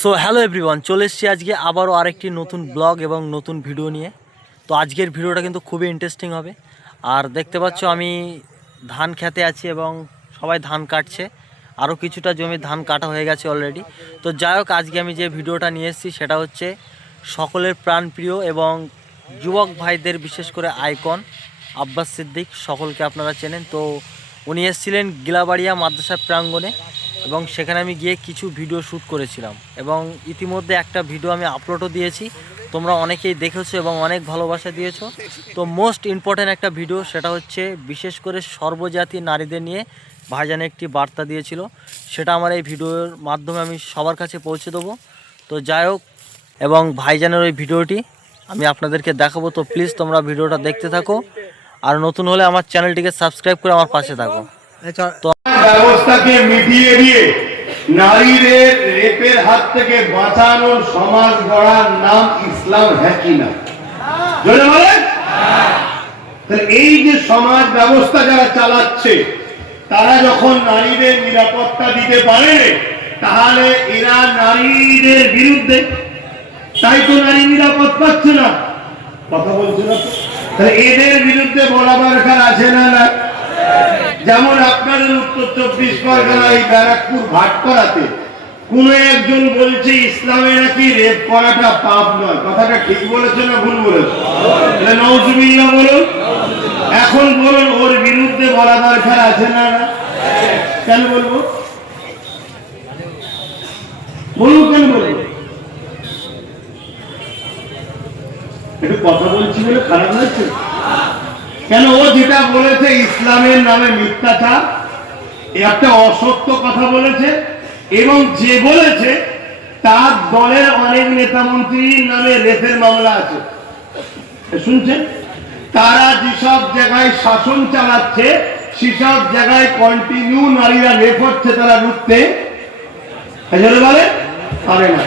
So hello everyone, চলে এসেছি আজকে আবারও আরেকটি নতুন ব্লগ এবং নতুন ভিডিও নিয়ে। তো আজকের ভিডিওটা কিন্তু খুবই ইন্টারেস্টিং হবে। আর দেখতে পাচ্ছ আমি ধান খেতে আছি এবং সবাই ধান কাটছে। আরও কিছুটা জমি ধান কাটা হয়ে গেছে অলরেডি। তো যাই হোক, আজকে আমি যে ভিডিওটা নিয়ে এসেছি সেটা হচ্ছে সকলের প্রাণপ্রিয় এবং যুবক ভাইদের বিশেষ করে আইকন আব্বাস সিদ্দিক। সকলকে আপনারা চেনেন। তো উনি এসেছিলেন গিলাবাড়িয়া মাদ্রাসা প্রাঙ্গণে এবং সেখানে আমি গিয়ে কিছু ভিডিও শ্যুট করেছিলাম এবং ইতিমধ্যে একটা ভিডিও আমি আপলোডও দিয়েছি। তোমরা অনেকেই দেখেছো এবং অনেক ভালোবাসা দিয়েছো। তো মোস্ট ইম্পর্ট্যান্ট একটা ভিডিও, সেটা হচ্ছে বিশেষ করে সর্বজাতি নারীদের নিয়ে ভাইজান একটি বার্তা দিয়েছিল। সেটা আমার এই ভিডিওর মাধ্যমে আমি সবার কাছে পৌঁছে দেবো। তো যাই হোক, এবং ভাইজানের ওই ভিডিওটি আমি আপনাদেরকে দেখাবো। তো প্লিজ তোমরা ভিডিওটা দেখতে থাকো, আর নতুন হলে আমার চ্যানেলটিকে সাবস্ক্রাইব করে আমার পাশে থাকো। তো ব্যবস্থাকে মিটিয়ে দিয়ে নারীদের রেপের হাত থেকে বাঁচানোর সমাজ গড়ার নাম ইসলাম, হ্যাঁ কি না? এই যে সমাজ ব্যবস্থা যারা চালাচ্ছে, তারা যখন নারীদের নিরাপত্তা দিতে পারে, তাহলে এরা নারীদের বিরুদ্ধে, তাই তো নারী নিরাপদ পাচ্ছে না, কথা বলছে না তো, এদের বিরুদ্ধে বলা দরকার আছে না? না, যেমন আপনাদের উত্তর 24 পরগনায় ব্যারাকপুর ভাটপাড়াতে কোন একজন বলছে ইসলামে নাকি রেপ করাটা পাপ নয়। কথাটা ঠিক বলেছে না ভুল বলেছে? নাউজুবিল্লাহ বলুন। এখন বলুন, ওর বিরুদ্ধে বলা দরকার আছে না? কেন বলবো? বলুন, কেন বলবো? একটু কথা বলছি বলে খারাপ লাগছে কেন? ও যেটা বলেছে ইসলামের নামে মিথ্যাচার, একটা অসত্য কথা বলেছে, এবং যে বলেছে তার দলের অনেক নেতা মন্ত্রীর নামে রেপের মামলা আছে। শুনছেন? তারা যেসব জায়গায় শাসন চালাচ্ছে সেসব জায়গায় কন্টিনিউ নারীরা রেপ হচ্ছে, তারা রুখতে বলে পারে না,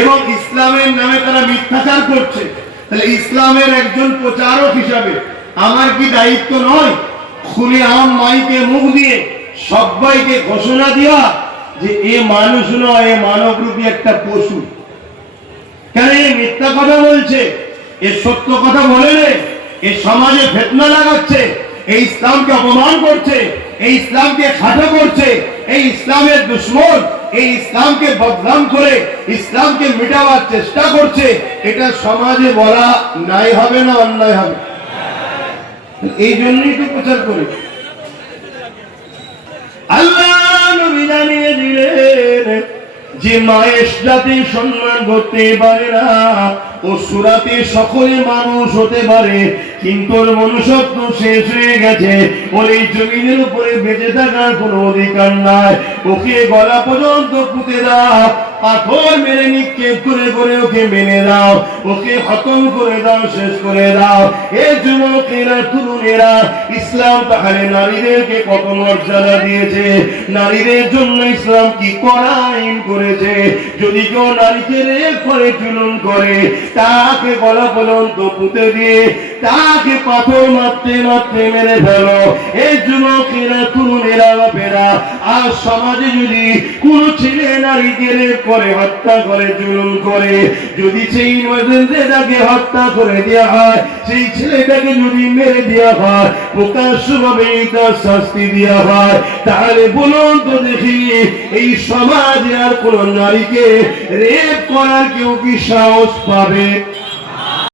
এবং ইসলামের নামে তারা মিথ্যাচার করছে। তাহলে ইসলামের একজন প্রচারক হিসাবে আমার কি দায়িত্ব নয় খুলে আম মাইকে মুখ দিয়ে সবাইকে ঘোষণা দেওয়া যে এ মানুষ নয়, এ মানবরূপী একটা পশু? কেন এ মিথ্যা কথা বলছে, এ সত্য কথা বলে নে, এ সমাজে ফিতনা লাগাচ্ছে, এই ইসলামকে অপমান করছে, এই ইসলামকে খাটো করছে, এই ইসলামের দুশ্মন, এই ইসলামকে বদনাম করে ইসলামকে মিটাবার চেষ্টা করছে, এটা সমাজে বলা নাই হবে না অন্যায় হবে? এই জন্যই তো প্রচার করে। আল্লাহ নবী জানিয়ে দিলেন যে মায়ের জাতি সম্মান করতে পারে না, ও সুরাতে সকলে মানুষ হতে পারে, কিন্তু ওর মনুষ্যত্ব শেষ হয়ে গেছে, ওর এই জমিনের উপরে বেঁচে থাকার কোনো অধিকার নাই। ওকে গলা পর্যন্ত পুঁতে দাও, পাথর মেরে নিক্ষেপ করে করে ওকে মেনে দাও, ওকে খতম করে দাও, শেষ করে দাও। এই যুবকেরা, তরুণেরা, ইসলাম তাহলে নারীদেরকে কত মর্যাদা দিয়েছে, নারীদের জন্য ইসলাম কি কড়া আইন করেছে। যদি কেউ নারীকে রেপ করে, জুলুম করে, তাকে গলা পর্যন্ত পুঁতে দিয়ে তাকে পাথর মারতে মারতে মেরে ফেলো। এই যুবকেরা, তরুণেরা, বাপেরা, আর সমাজে যদি কোন ছেলে নারীকে রেপ করে, হত্যা করে, জুলুম করে, যদি সেই মেয়েটাকে হত্যা করে দেওয়া হয়, সেই ছেলেটাকে যদি মেরে দেওয়া হয়, প্রকাশ্যভাবে তার শাস্তি দেওয়া হয়, তাহলে বলুন তো দেখি এই সমাজে আর কোন নারীকে রেপ করার কেউ কি সাহস পাবে?